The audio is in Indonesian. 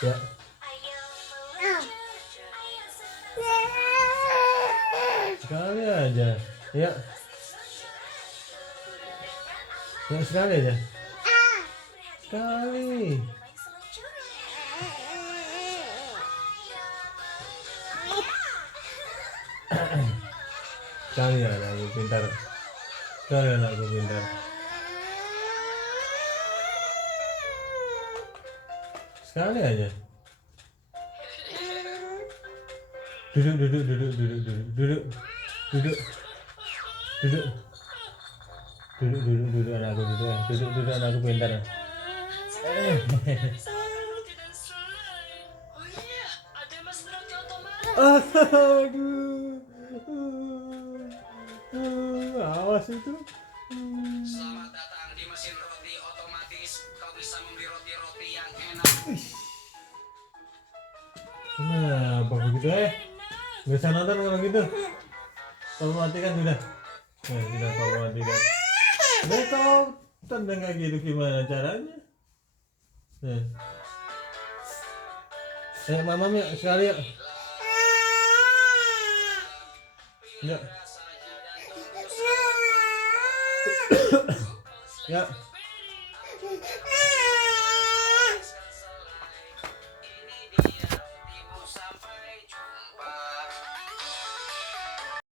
Ya. Sekali aja. Ya. Ya sekali aja. Sekali. Sekali ya anakku pintar. Sekali anakku pintar. Sekali aja. Duduk, duduk, duduk, duduk, duduk, duduk, duduk, duduk, duduk, duduk, duduk anakku duduk, duduk, duduk anakku pintar. Aduh, awas itu. Selamat datang di mesin roti otomatis. Kau bisa membeli roti-roti yang enak. Kenapa begitu Nggak usah nonton kalau gitu. Kamu matikan sudah. Sudah kamu matikan. Nah, kau tendang kayak gitu gimana caranya? Mama yuk sekali yuk. Yuk. Yuk.